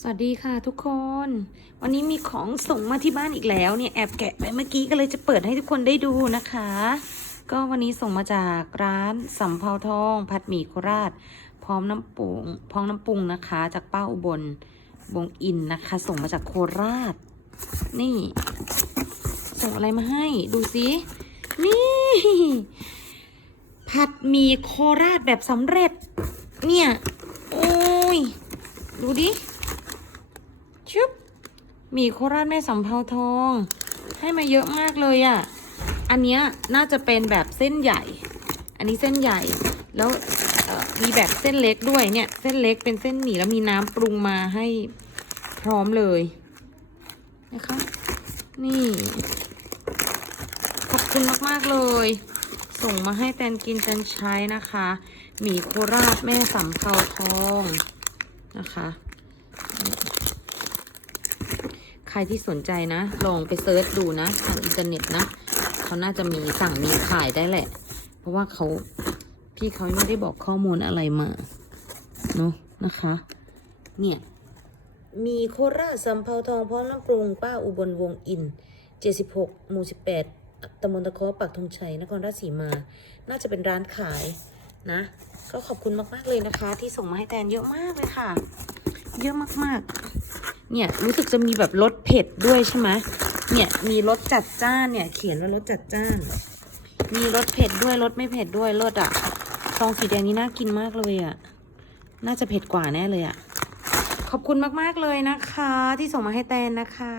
สวัสดีค่ะทุกคน วันนี้มีของส่งมาที่บ้านอีกแล้วเนี่ยแอบแกะไปเมื่อกี้ก็เลยจะเปิดให้ทุกคนได้ดูนะคะ ก็วันนี้ส่งมาจากร้านสำเภาทอง ผัดหมี่โคราช พร้อมน้ำปรุงพร้อมน้ำปรุงนะคะ จากป้าอุบลวงอินนะคะ ส่งมาจากโคราช นี่ ส่งอะไรมาให้ดูสินี่ผัดหมี่โคราชแบบสำเร็จ เนี่ยโอ้ยดูดิ มี่โคราชแม่สำเภาทอง ให้มาเยอะมากเลยอะ่ะ อันเนี้ยน่าจะเป็นแบบเส้นใหญ่ อันนี้เส้นใหญ่ แล้วมีแบบเส้นเล็กด้วยเนี่ย เส้นเล็กเป็นเส้นหมี่แล้วมีน้ำปรุงมาให้พร้อมเลยนะคะ นี่ ขอบคุณมากๆเลย ส่งมาให้แตนกินแตนใช้นะคะ หมี่โคราชแม่สำเภาทองนะคะ ใครที่สนใจนะ ลองไปเซิร์ชดูนะทางอินเทอร์เน็ตนะเขาน่าจะมีสั่งมีขายได้แหละ เพราะว่าเขาพี่เขาไม่ได้บอกข้อมูลอะไรมาเนอะนะคะ เนี่ย มีโคราชสำเภาทองพร้อมน้ำปรุงป้าอุบลวงอิน76หมู่18ตำบลตะเคอปักธงชัยนครราชสีมา น่าจะเป็นร้านขายนะ ก็ขอบคุณมาก ๆ เลยนะคะ ที่ส่งมาให้แตนเยอะมากเลยค่ะ เยอะมาก ๆ เนี่ยรู้สึกจะมีแบบรสเผ็ดด้วยใช่ไหมเนี่ยมีรสจัดจ้านเนี่ย เขียนว่ารสจัดจ้าน มีรสเผ็ดด้วยรสไม่เผ็ดด้วยรสอะซองสีแดงนี้น่ากินมากเลยอะน่าจะเผ็ดกว่าแน่เลยอะขอบคุณมากๆเลยนะคะ ที่ส่งมาให้แตนนะคะ